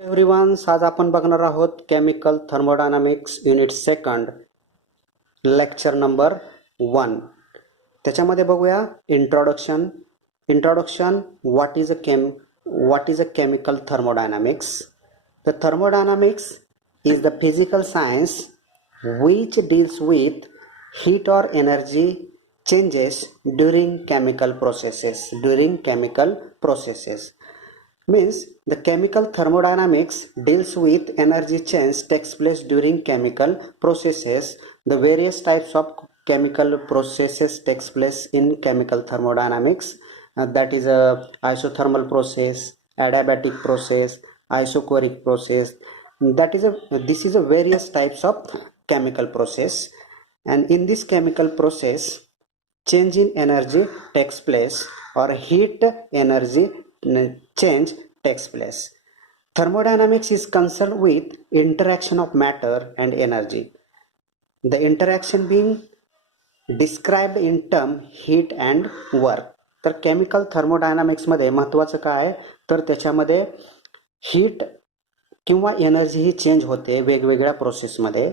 एव्हरीवन, आज आपण बघणार आहोत chemical thermodynamics unit second lecture number 1. त्याच्यामध्ये बघूया introduction what is a chemical thermodynamics. The thermodynamics is the physical science which deals with heat or energy changes during chemical processes. Means the chemical thermodynamics deals with energy change takes place during chemical processes. The various types of chemical processes takes place in chemical thermodynamics. That is a isothermal process, adiabatic process, isochoric process. This is a various types of chemical process, and in this chemical process change in energy takes place or heat energy change takes place. Thermodynamics is concerned with interaction of matter and energy. The interaction being described in term heat and work. तर chemical thermodynamics मध्ये महत्त्वाचं काय तर त्याच्यामध्ये हीट किंवा एनर्जी ही चेंज होते वेगवेगळ्या प्रोसेसमध्ये,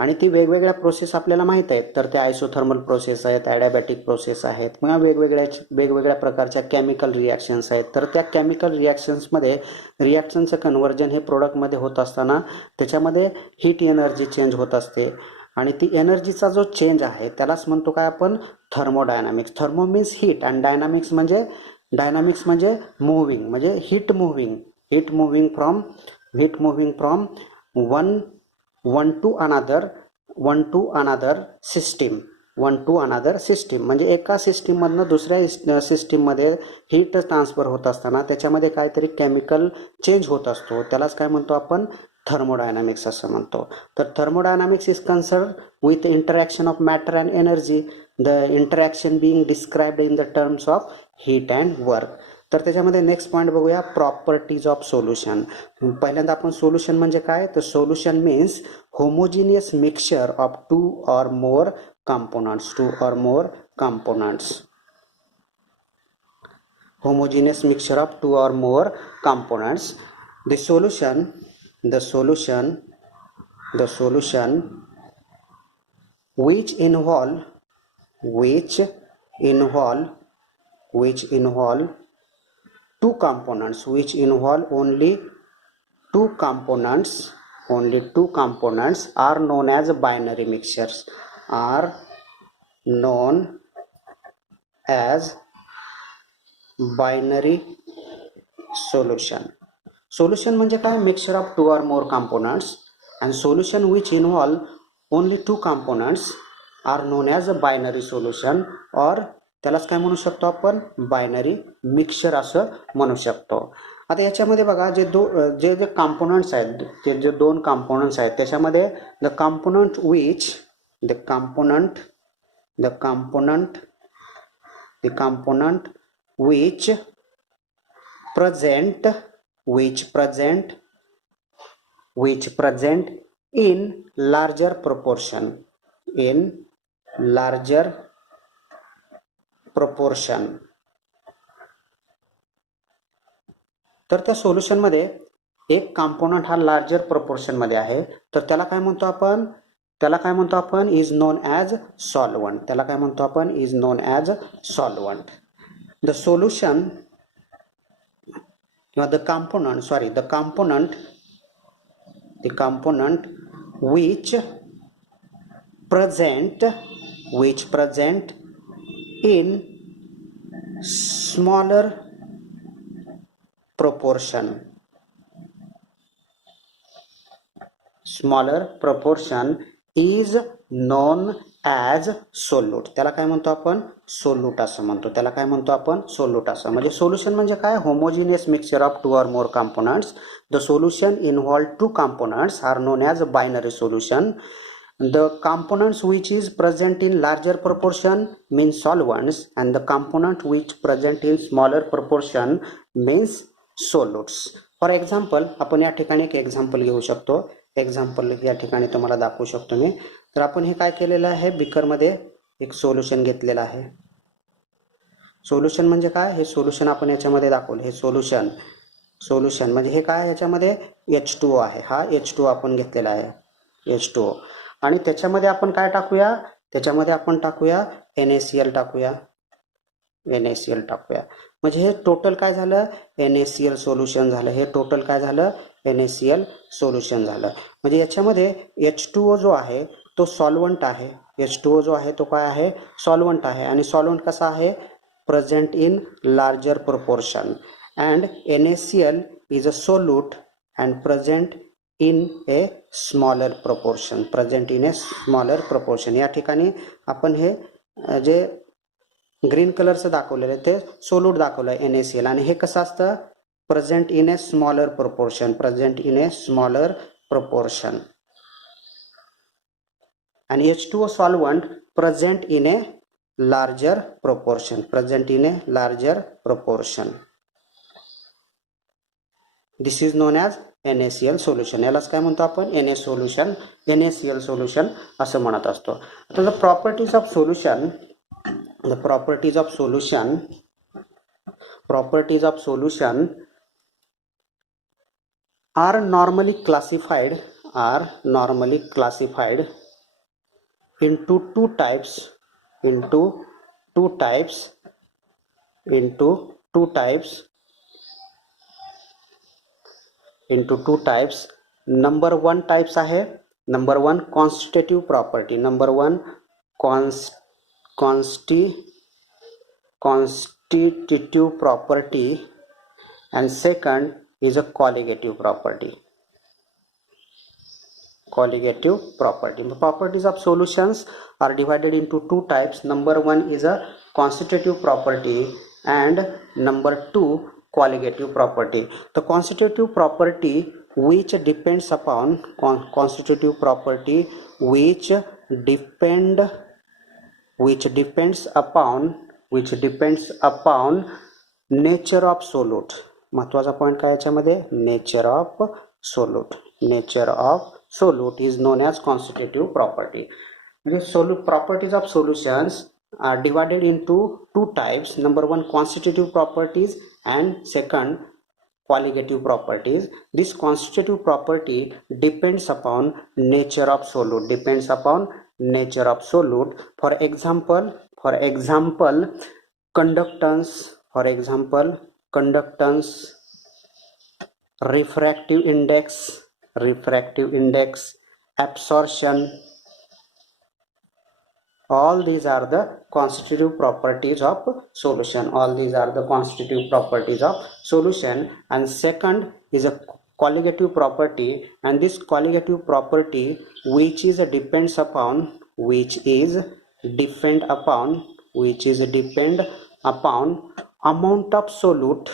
आणि ती वेगवेगळ्या प्रोसेस आपल्याला माहित आहेत. तर त्या आयसोथर्मल प्रोसेस आहेत, ॲडियाबॅटिक प्रोसेस आहेत, किंवा वेगवेगळ्या प्रकारच्या केमिकल रिॲक्शन्स आहेत. तर त्या केमिकल रिॲक्शन्समध्ये रिॲक्शनचं कन्व्हर्जन हे प्रोडक्टमध्ये होत असताना त्याच्यामध्ये हीट एनर्जी चेंज होत असते, आणि ती एनर्जीचा जो चेंज आहे त्यालाच म्हणतो काय आपण थर्मोडायनामिक्स. थर्मो मीन्स हीट आणि डायनामिक्स म्हणजे मुव्हिंग, म्हणजे heat moving from one to another system. म्हणजे एका सिस्टीम मधनं दुसऱ्या सिस्टीम मध्ये हीट ट्रान्सफर होत असताना त्याच्यामध्ये काहीतरी केमिकल चेंज होत असतो, त्यालाच काय म्हणतो आपण थर्मोडायनामिक्स असं म्हणतो. तर thermodynamics is concern with interaction of matter and energy, the interaction being described in the terms of heat and work. तर त्याच्यामध्ये नेक्स्ट पॉईंट बघूया, प्रॉपर्टीज ऑफ सोल्युशन. पहिल्यांदा आपण सोल्युशन म्हणजे काय तर solution means homogeneous mixture of two or more components. Homogeneous mixture of two or more components. The solution which involve two components, which involve only two components are known as binary mixtures, binary solution म्हणजे काय, mixture of two or more components, and solution which involve only two components are known as a binary solution, or त्यालाच काय म्हणू शकतो आपण binary mixture असं म्हणू शकतो. आता याच्यामध्ये बघा जे कॉम्पोनंट्स आहेत, जे दोन कॉम्पोनंट्स आहेत त्याच्यामध्ये the component which present in larger proportion तर त्या सोल्युशन मध्ये एक कॉम्पोनंट हा लार्जर प्रोपोर्शन मध्ये आहे, तर त्याला काय म्हणतो आपण is known as solvent. The solution किंवा the component which present in smaller proportion is known as solute. त्याला काय म्हणतो आपण सोल्यूट असं म्हणतो. म्हणजे सोल्युशन म्हणजे काय, homogeneous mixture of two or more components. The solution involve two components are known as a binary solution. The components which is present in larger proportion means solvents, and the component which present in smaller proportion means solutes. For example आपण या ठिकाणी एक एक्झाम्पल घेऊ शकतो. एक्झाम्पल या ठिकाणी तुम्हाला दाखवू शकतो मी. तर आपण हे काय केलेलं आहे, बिकरमध्ये एक सोल्युशन घेतलेलं आहे. सोल्युशन म्हणजे काय, हे सोल्युशन आपण याच्यामध्ये दाखवलं. हे सोल्युशन म्हणजे हे काय, ह्याच्यामध्ये H2O आहे, हा H2O आपण घेतलेला आहे H2O. आणि त्याच्यामध्ये आपण काय टाकूया, त्याच्यामध्ये आपण टाकूया NaCl टाकूया, NaCl टाकूया. म्हणजे हे टोटल काय झालं, NaCl सोल्युशन झालं. हे टोटल काय झालं, NaCl सोल्युशन झालं. म्हणजे याच्यामध्ये H2O जो आहे तो सॉल्वंट आहे. H2O जो आहे तो काय आहे, सॉल्वंट आहे. आणि सॉल्वंट कसा आहे, present in larger proportion. And NaCl is a solute and present in a smaller proportion, present in a smaller proportion. या ठिकाणी आपण हे जे ग्रीन कलरचं दाखवलेलं आहे ते सोल्यूट दाखवलं आहे NaCl. आणि हे कसं असतं, present in a smaller proportion, present in a smaller proportion. आणि H2O solvent present in a larger proportion, present in a larger proportion. This is known as NaCl solution. यालाच काय म्हणतो आपण, NaCl सोल्युशन असं म्हणत असतो. आता the properties of solution, the properties of solution are normally classified into two types. Number one types आहे, number one constitutive property, number one constitutive property, and second is a colligative property. The properties of solutions are divided into two types. Number one is a constitutive property and number two colligative property. The constitutive property which depends upon nature of solute. महत्वाचा पॉइंट काय याच्यामध्ये, nature of solute is known as constitutive property. The properties of solutions are divided into two types. Number one constitutive properties and second colligative properties. This constitutive property depends upon nature of solute. For example, conductance, refractive index, absorption, all these are the constitutive properties of solution. And second is a colligative property, and this colligative property which depend upon amount of solute.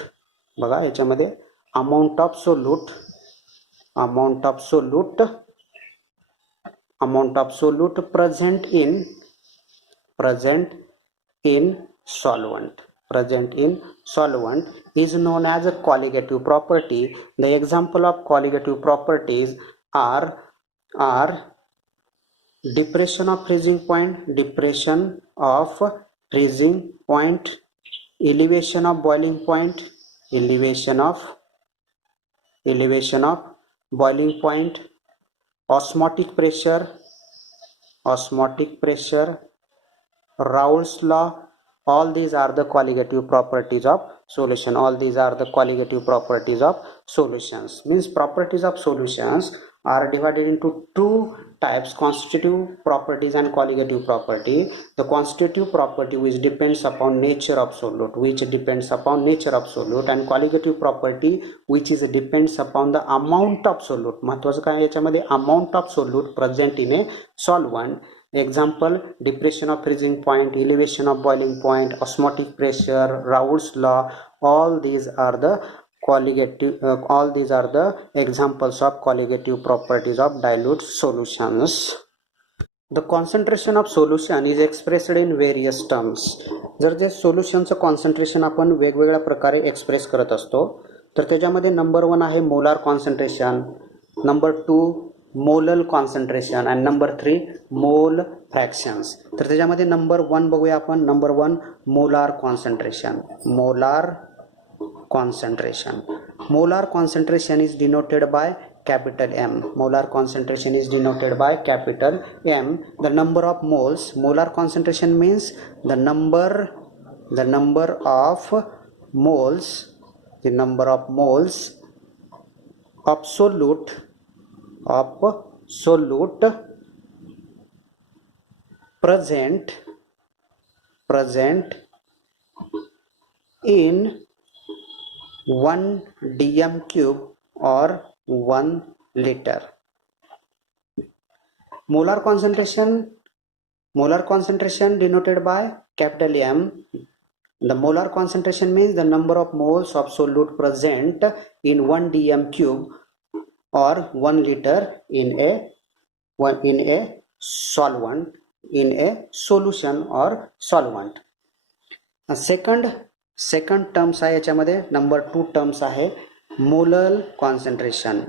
बघा याच्यामध्ये amount of solute present in solvent is known as a colligative property. The example of colligative properties are depression of freezing point, elevation of boiling point, osmotic pressure, Raoult's law. All these are the colligative properties of solution. Means properties of solutions are divided into two types, constitutive properties and colligative property. The constitutive property which depends upon nature of solute, and colligative property which depends upon the amount of solute. महत्वाचं काय याच्यामध्ये, amount of solute present in a solvent. Example, depression of freezing point, elevation of boiling point, osmotic pressure, Raoult's law. All these are the examples of colligative properties of dilute solutions. The concentration of solution is expressed in various terms. जर जे सोल्युशनचं कॉन्सन्ट्रेशन आपण वेगवेगळ्या प्रकारे एक्सप्रेस करत असतो, तर त्याच्यामध्ये number one आहे molar concentration, number two molal concentration and number three mole fractions. तर त्याच्यामध्ये नंबर वन बघूया आपण. Number one molar concentration. molar concentration is denoted by capital M. Molar concentration is denoted by capital M. The number of moles, molar concentration means the number of moles, the number of moles of solute present in 1 dm cube or 1 liter. Molar concentration denoted by capital M. The molar concentration means the number of moles of solute present in 1 dm cube or 1 liter in a solvent, in a solution or solvent. Second terms आहे याच्यामध्ये, नंबर 2 टर्म्स आहे molal concentration.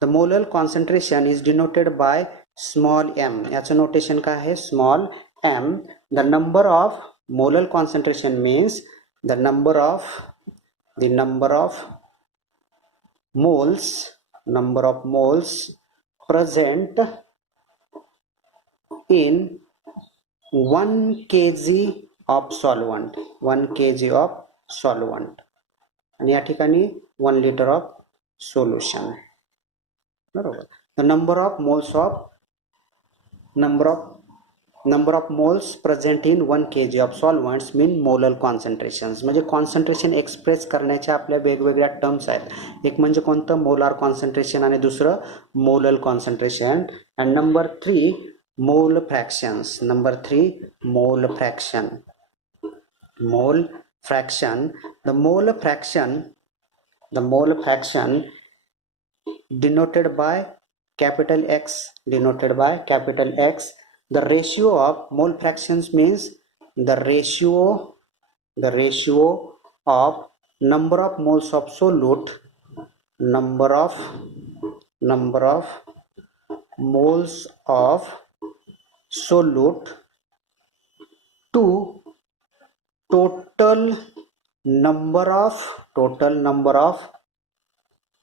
The molal concentration is denoted by small m. याचं नोटेशन काय आहे? Small m. The number of molal concentration means the number of moles present in 1 kg of solvent, 1 kg of solvent, आणि या ठिकाणी 1 liter of solution. बरोबर. The number of moles present in 1 kg of solvents mean molar concentrations. म्हणजे concentration express करण्याच्या आपल्या वेगवेगळ्या टर्म्स आहेत. एक म्हणजे कोणतं? मोलार कॉन्सन्ट्रेशन, आणि दुसरं molal concentration. And number 3 mole fractions. Number 3 mole fraction. The mole fraction denoted by capital X. The ratio of mole fractions means the ratio of number of moles of solute, number of moles of solute to total number of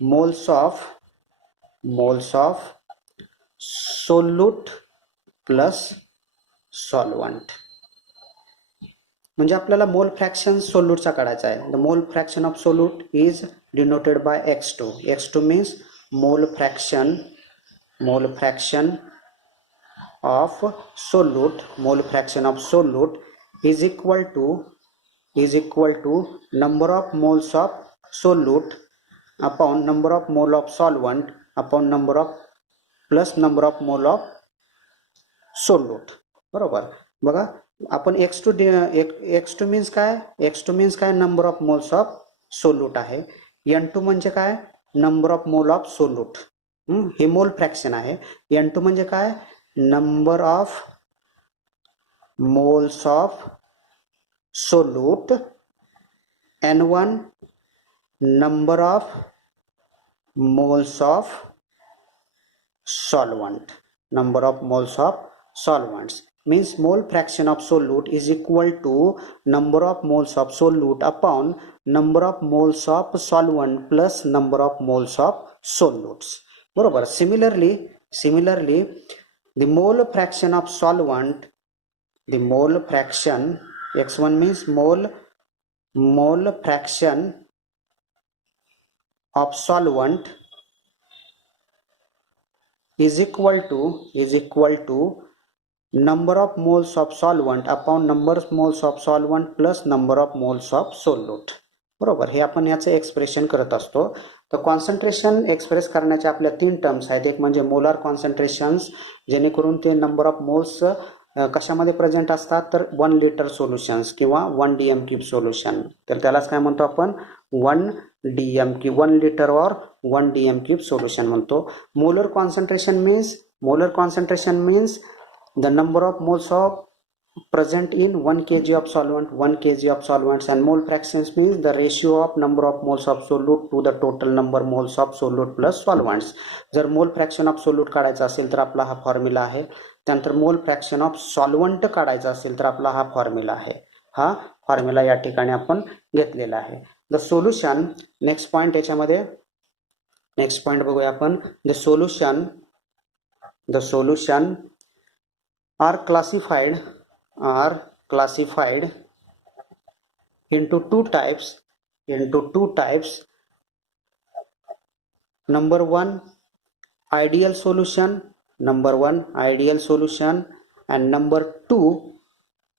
moles of solute plus solvent. म्हणजे आपल्याला मोल फ्रॅक्शन सोल्यूटचा काढायचा आहे. The mole fraction of solute is denoted by x2. x2 means mole fraction of solute is equal to number of moles of solute upon number of mole of solvent upon number of mole of solute. बरोबर. बघा, आपण x2 means काय? x2 means काय? Number of moles of solute आहे. n2 म्हणजे काय? Number of mole of solute. हे mole fraction आहे. n2 म्हणजे काय? Number of moles of solute. n1 number of moles of solvent. Number of moles of solvents means mole fraction of solute is equal to number of moles of solute upon number of moles of solvent plus number of moles of solutes. बरोबर. Similarly the mole fraction of solvent, the mole fraction x1 means mole fraction of solvent is equal to number of moles of solvent upon number of moles of solvent plus number of moles of solute. बरोबर. हे आपण याचे एक्सप्रेशन करत असतो. तर concentration express करण्याच्या आपल्या 3 टर्म्स आहेत. एक म्हणजे मोलार कॉन्सन्ट्रेशन्स, जेणेकरून ते नंबर ऑफ मोल्स कशामध्ये प्रेझेंट असतात, तर 1 लिटर सोल्युशन्स किंवा 1 डीएम क्यूब सोल्युशन. तर त्यालाच काय म्हणतो आपण? 1 लिटर और 1 डीएम क्यूब सोल्युशन म्हणतो. Molar concentration means the number of moles of present in 1 kg of solvents, and mole fractions means the ratio of number of moles of solute to the total number moles of solute plus solvents. जर मोल fraction of solute काढायचा असेल तर आपला हा फॉर्म्युला आहे. त्यानंतर मोल fraction of solvent काढायचा असेल तर आपला हा फॉर्म्युला आहे. हा फॉर्म्युला या ठिकाणी आपण घेतलेला आहे. द सोल्युशन, नेक्स्ट पॉइंट याच्यामध्ये, नेक्स्ट पॉइंट बघूया आपण. The solution are classified into two types. Number one, ideal solution. And number two,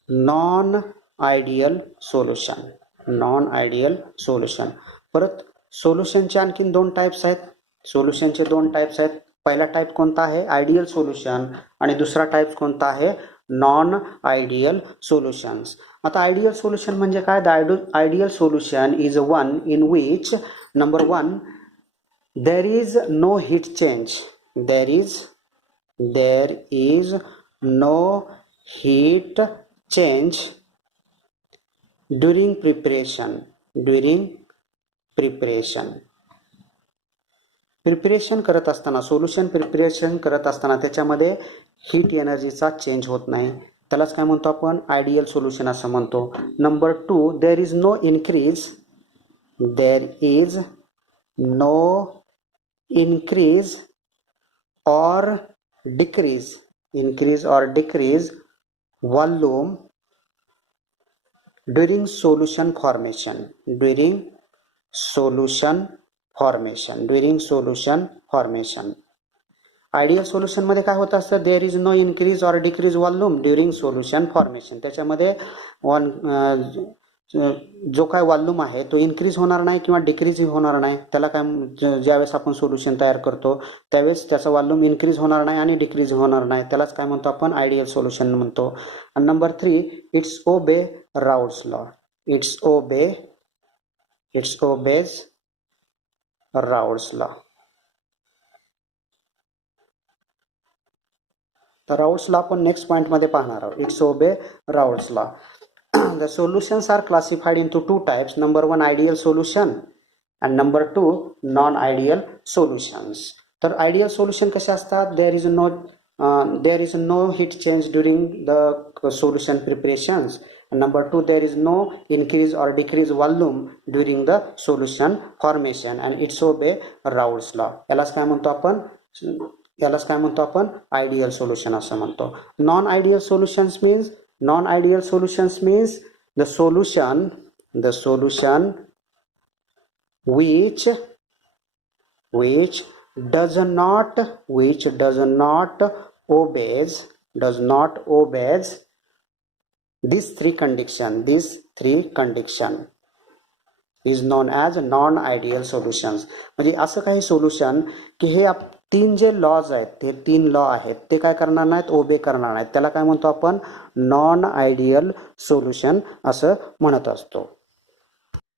non-ideal solution. परत सोल्युशनचे आणखीन दोन टाइप्स आहेत. पहिला टाइप कोणता आहे? Ideal solution. आणि दुसरा टाइप कोणता आहे? Non ideal solutions. आता आयडियल सोल्युशन म्हणजे काय? The ideal solution is one in which, number one, there is no heat change. There is no heat change during preparation. Preparation करत असताना, सोल्युशन प्रिपरेशन करत असताना त्याच्यामध्ये हीट एनर्जीचा चेंज होत नाही, त्यालाच काय म्हणतो आपण? आयडियल सोल्युशन असं म्हणतो. Number two, there is no increase or decrease volume during solution formation. Ideal solution मध्ये काय होत असतं? There is no increase or decrease volume during solution formation. त्याच्यामध्ये जो काय व्हॉल्यूम आहे तो इन्क्रीज होणार नाही किंवा डिक्रीज होणार नाही. त्याला काय, ज्यावेळेस आपण सोल्युशन तयार करतो त्यावेळेस त्याचा व्हॉल्यूम इन्क्रीज होणार नाही आणि डिक्रीज होणार नाही, त्यालाच काय म्हणतो आपण? आयडियल सोल्युशन म्हणतो. आणि number three, it's obey Raoult's law. It's obeys Raoult's law. तर राऊल्स लॉ आपण नेक्स्ट पॉइंट मध्ये पाहणार आहोत. It's obey Raoult's law. The solutions are classified into two types. Number one, ideal solution, and number two, non-ideal solutions. तर ideal solution कसे असतात? There is no heat change during the solution preparations. And number two, there is no increase or decrease volume during the solution formation, and it's obey Raoult's law. यालाच काय म्हणतो आपण? Ideal solution असं म्हणतो. Non ideal solutions means the solution which does not obeys these three condition is known as non-ideal solutions. म्हणजे असं काही सोल्युशन की हे तीन जे लॉज आहेत, ते तीन लॉ आहेत, ते काय करणार नाहीत? ओबे करणार नाहीत. त्याला काय म्हणतो आपण? नॉन आयडियल सोल्युशन असं म्हणत असतो.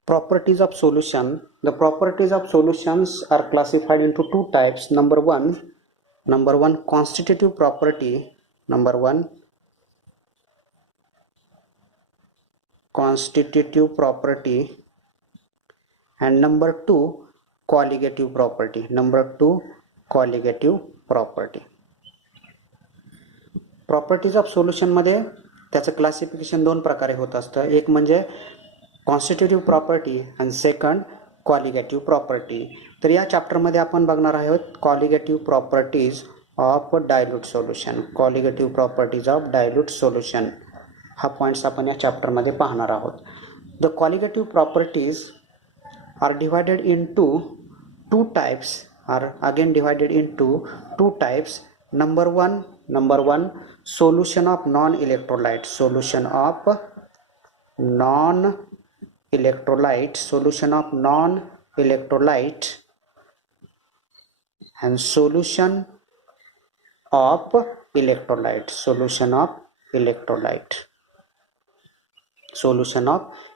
Properties of solution. The properties of solutions are classified into two types. Number one constitutive property. constitutive property, and number two, colligative property. Properties of solution मध्ये त्याचं क्लासिफिकेशन दोन प्रकारे होत असतं. एक म्हणजे कॉन्स्टिट्यूटिव्ह प्रॉपर्टी आणि सेकंड कॉलिगेटिव्ह प्रॉपर्टी. तर या चॅप्टरमध्ये आपण बघणार आहोत colligative properties of dilute solution. हा पॉइंट्स आपण या चॅप्टरमध्ये पाहणार आहोत. The colligative properties are divided into two types. Number one, solution of non-electrolyte, and solution of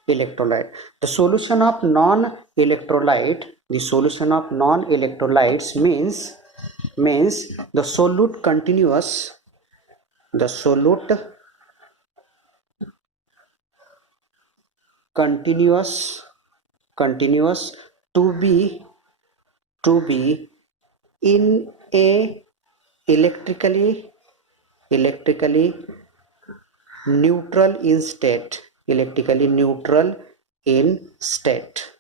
electrolyte. The solution of non-electrolytes means the solute continuous to be in a electrically neutral in state.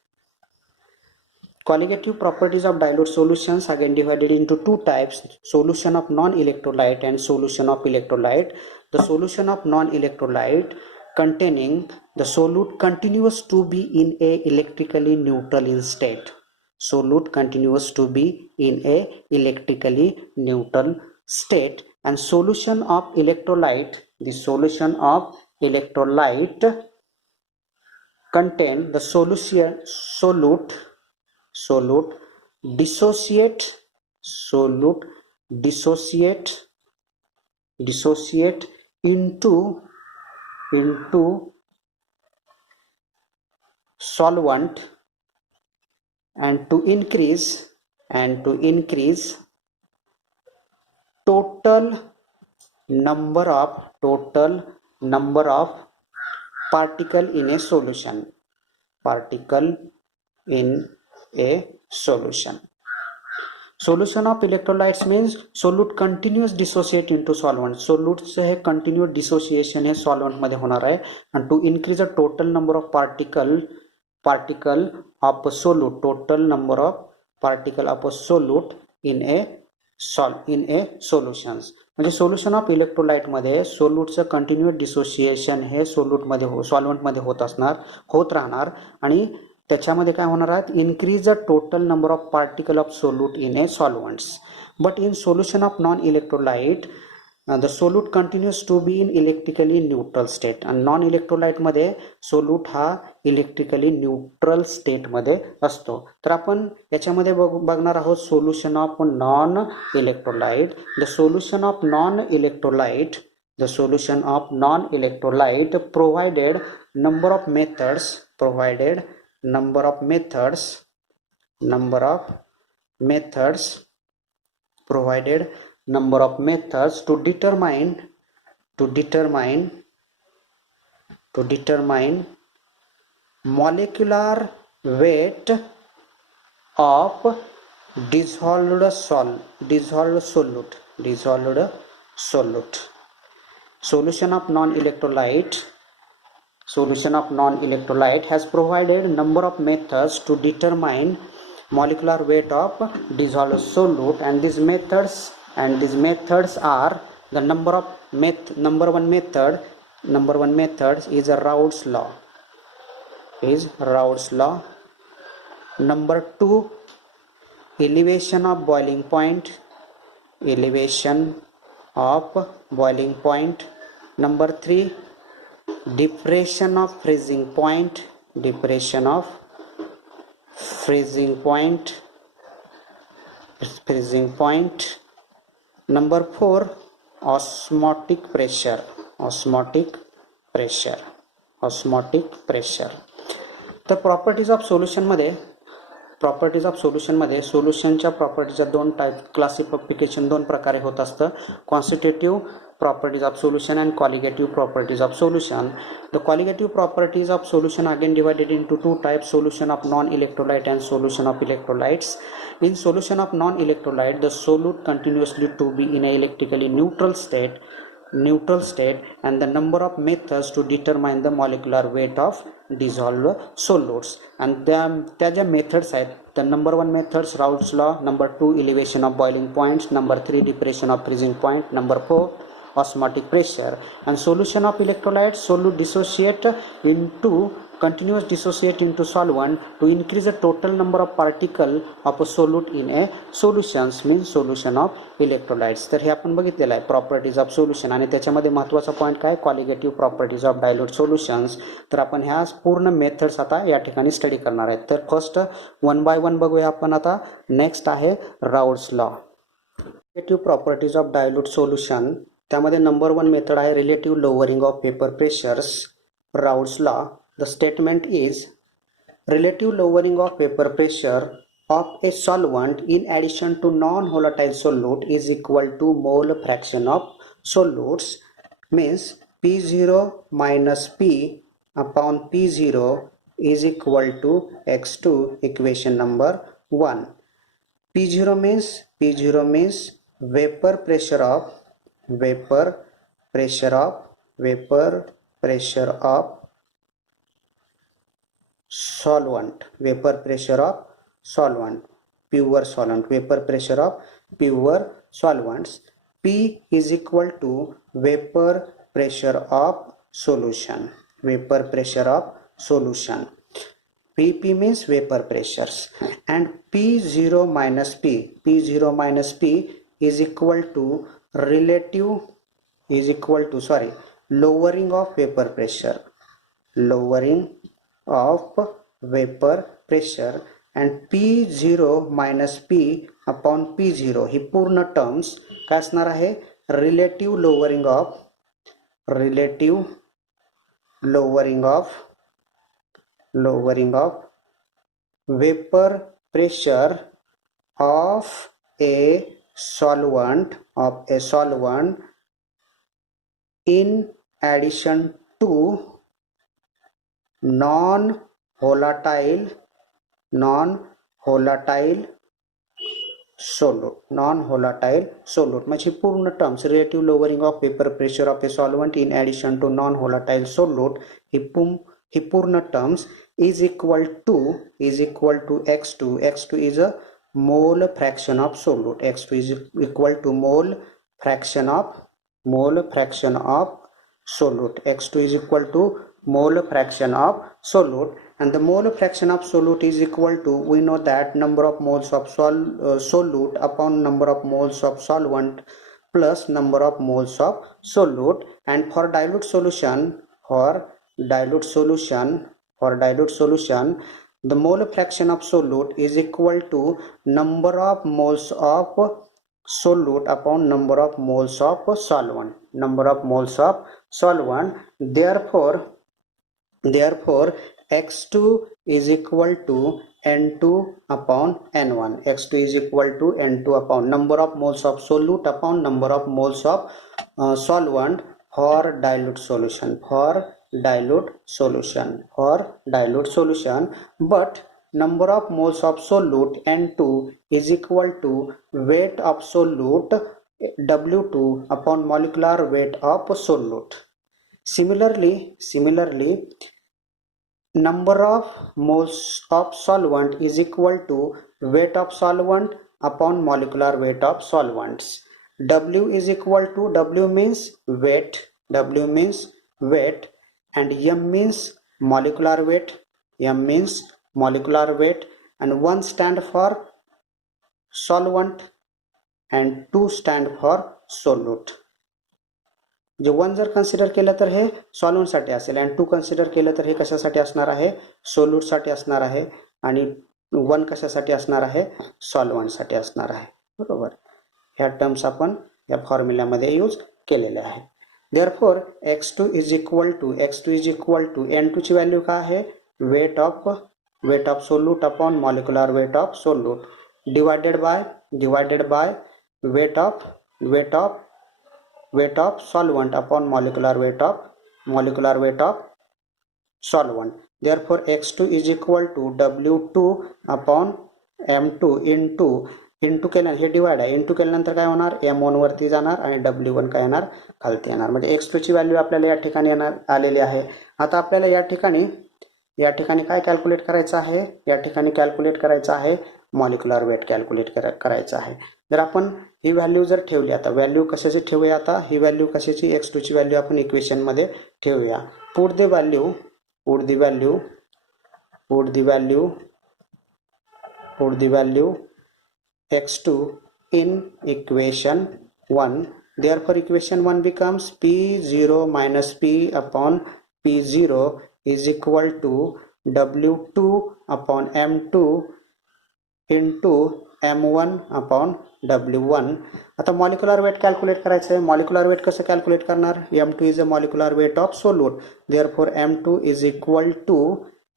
Colligative properties of dilute solutions again divided into two types: solution of non-electrolyte and solution of electrolyte. The solution of non-electrolyte containing the solute continues to be in a electrically neutral in state. Solute continues to be in a electrically neutral state. And solution of electrolyte, the solution of electrolyte contain the solute dissociate solute dissociate into solvent and to increase total number of particle in a solution. Solution of electrolytes means solute continuous dissociate into solvent. सोल्यूटचं हे continuous dissociation हे solvent मध्ये होणार आहे. आणि to increase the total number of particle of solute, total number of particle of solute in a solutions. म्हणजे solution of electrolyte मध्ये सोल्यूटचं कंटिन्यूअस डिसोसिएशन हे सॉल्वंट मध्ये होत राहणार आणि त्याच्यामध्ये काय होणार आहे, increase the total number of particle of solute in a solvents. But in solution of non electrolyte the solute continuous to be in electrically neutral state. आणि नॉन इलेक्ट्रोलाइट मध्ये सोल्यूट हा इलेक्ट्रिकली न्यूट्रल स्टेट मध्ये असतो. तर आपण याच्यामध्ये बघणार आहोत solution of non electrolyte. The solution of non electrolyte provided number of methods to determine molecular weight of dissolved solute. Solution of non-electrolyte has provided number of methods to determine molecular weight of dissolved solute, and these methods are the number one method is Raoult's law. Number 2, elevation of boiling point. Number 3, depression of freezing point. Number 4, osmotic pressure. तर properties of सोल्युशनमध्ये सोल्युशनच्या प्रॉपर्टीच्या दोन type classification दोन प्रकारे होत असतं. Quantitative properties of solution and qualitative properties of solution. The qualitative properties of solution again divided into two types: solution of non-electrolyte and solution of electrolytes. In solution of non-electrolyte, the solute continuously to be in a electrically neutral state, and the number of methods to determine the molecular weight of dissolved solutes. And त्या ज्या methods आहेत, the number 1 methods Raoult's law, number 2 elevation of boiling points, number 3 depression of freezing point, number 4 osmotic pressure. And solution of electrolytes, solute continuous dissociate into solvent to increase the total number of particle of a solute in a solutions, means solution of electrolytes. तर हे आपण बघितलेलं आहे properties of solution. आणि त्याच्यामध्ये महत्त्वाचा पॉईंट काय, qualitative properties of dilute solutions. तर आपण ह्या पूर्ण मेथड्स आता या ठिकाणी स्टडी करणार आहेत. तर फर्स्ट 1 by 1 बघूया आपण आता. नेक्स्ट आहे Raoult's law. Qualitative properties of dilute solution, त्यामध्ये नंबर 1 मेथड आहे relative lowering of paper pressures. Raoult's law, the statement is relative lowering of paper pressure of a solvent in addition to non-volatile solute is equal to mole fraction of solutes, means P0 minus P upon P0 is equal to X2, equation number 1. P0 means vapor pressure of solvent, vapor pressure of solvent, pure solvent, vapor pressure of pure solvents. P is equal to vapor pressure of solution, vapor pressure of solution. Vp means vapor pressures, and P0 minus P0 minus P is equal to lowering of vapor pressure, lowering of vapor pressure, and P0 minus P upon P0 ही पूर्ण टर्म्स काय असणार आहे, relative lowering of vapor pressure of a solvent in addition to non-volatile solute म्हणजे पूर्ण terms relative lowering of vapor pressure of a solvent in addition to non-volatile solute ही पूर्ण terms is equal to x2 is a mole fraction of solute, x2 is equal to mole fraction of solute, x2 is equal to mole fraction of solute, and the mole fraction of solute is equal to, we know that, number of moles of solute upon number of moles of solvent plus number of moles of solute. And for dilute solution, the mole fraction of solute is equal to number of moles of solute upon number of moles of solvent, therefore x2 is equal to n2 upon n1, x2 is equal to n2 upon number of moles of solute upon number of moles of solvent for dilute solution, but number of moles of solute N2 is equal to weight of solute W2 upon molecular weight of solute. Similarly, number of moles of solvent is equal to weight of solvent upon molecular weight of solvents. W is equal to, W means weight, and M means molecular weight, and 1 stand for solvent and 2 stand for solute. जे 1 जर कन्सिडर केलं तर हे सॉल्व्हंट साठी असेल, आणि 2 कन्सिडर केलं तर हे कशासाठी असणार आहे, सोल्यूट साठी असणार आहे, आणि 1 कशासाठी असणार आहे, सॉल्व्हंट साठी असणार आहे. बरोबर, ह्या टर्म्स आपण या फॉर्म्युल्यामध्ये यूज केलेले आहे. Therefore x2 is equal to n2 ची व्हॅल्यू काय आहे, weight of solute upon molecular weight of solute divided by weight of solvent upon molecular weight of solvent. Therefore x2 is equal to W2 upon M2 into केल्यानंतर हे डिवाइड आहे, इंटू केल्यानंतर काय होणार, M1 वरती जाणार आणि W1 काय येणार, खालती येणार. म्हणजे x2 ची व्हॅल्यू आपल्याला या ठिकाणी आलेली आहे. आता आपल्याला या ठिकाणी काय कॅल्क्युलेट करायचं आहे, या ठिकाणी कॅल्क्युलेट करायचं आहे मॉलिक्युलर वेट कॅल्क्युलेट करायचं आहे. जर आपण ही व्हॅल्यू जर ठेवली, आता व्हॅल्यू कशाची ठेवूया, आता ही व्हॅल्यू कशाची, x2 ची व्हॅल्यू आपण इक्वेशन मध्ये ठेवूया. Put the value x2 in equation 1. Therefore equation 1 becomes P0 minus P upon P0 is equal to W2 upon M2 into M1 upon W1. आता molecular weight calculate करायचं आहे. molecular weight कसं calculate करणार, M2 is a molecular weight of solute. Therefore M2 is equal to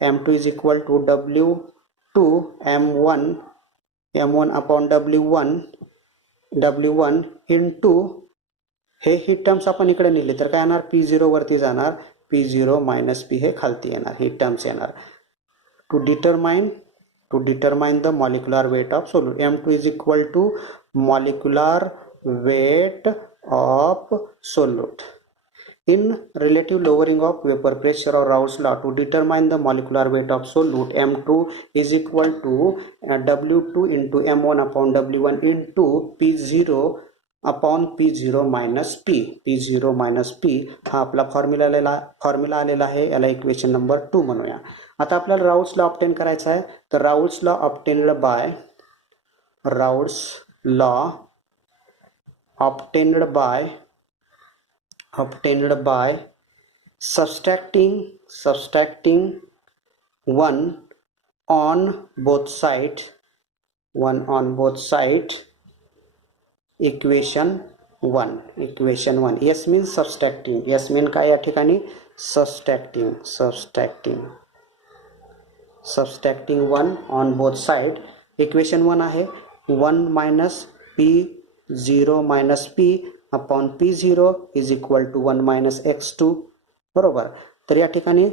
W2 M1 upon W1 into ही टर्म्स आपण इकडे नेली तर काय येणार, P0 वरती जाणार, P0 मायनस P हे खालती येणार, ही टर्म्स येणार. To determine the molecular weight of solute, M2 is equal to molecular weight of solute. In relative lowering of vapor pressure or Raoult's law, to determine the molecular weight of solute, M2 is equal to W2 into M1 upon W1 into P0 upon P0 minus P. P0 minus P हा आपला फॉर्म्युला आलेला आहे, याला equation number 2 म्हणूया. आता आपल्याला Raoult's law obtain करायचा आहे, तर Raoult's law obtained by subtracting 1 on both sides equation 1. yes means subtracting. yes mean काय या ठिकाणी subtracting 1 on both side. इक्वेशन 1 आहे 1 minus P0 minus P upon P0 is equal to 1 minus x2. बरोबर. तर या ठिकाणी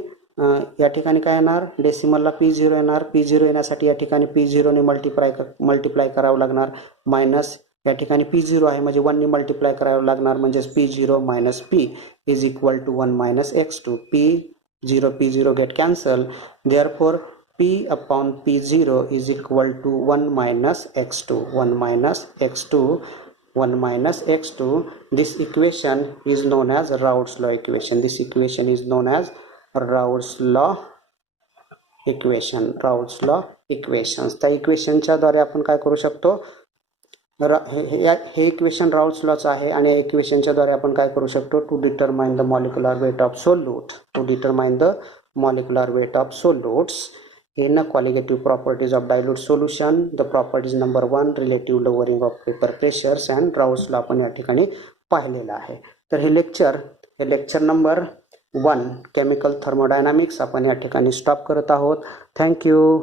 काय येणार, डेसिमलला P0 येणार. P0 येण्यासाठी या ठिकाणी P0 ने मल्टिप्लाय करावं लागणार, मायनस या ठिकाणी P0 आहे म्हणजे 1 ने मल्टिप्लाय करावं लागणार, म्हणजे P0 minus P is equal to 1 minus x2. P0 get cancel, therefore P upon P0 is equal to 1 minus x2. 1 minus x2. This equation is known as Raoult's law equation. This equation is known as Raoult's law equations. त्या इक्वेशनच्या द्वारे आपण काय करू शकतो, हे equation Raoult's launch आहे आणि या इक्वेशनच्या द्वारे आपण काय करू शकतो, to determine the molecular weight of solutes in qualitative properties of dilute solution. The properties number 1 relative lowering of vapor pressures and Raoult's law आपण या ठिकाणी पाहिलेला आहे. तर हे लेक्चर नंबर 1 केमिकल थर्मोडायनामिक्स आपण या ठिकाणी स्टॉप करत आहोत. थँक्यू.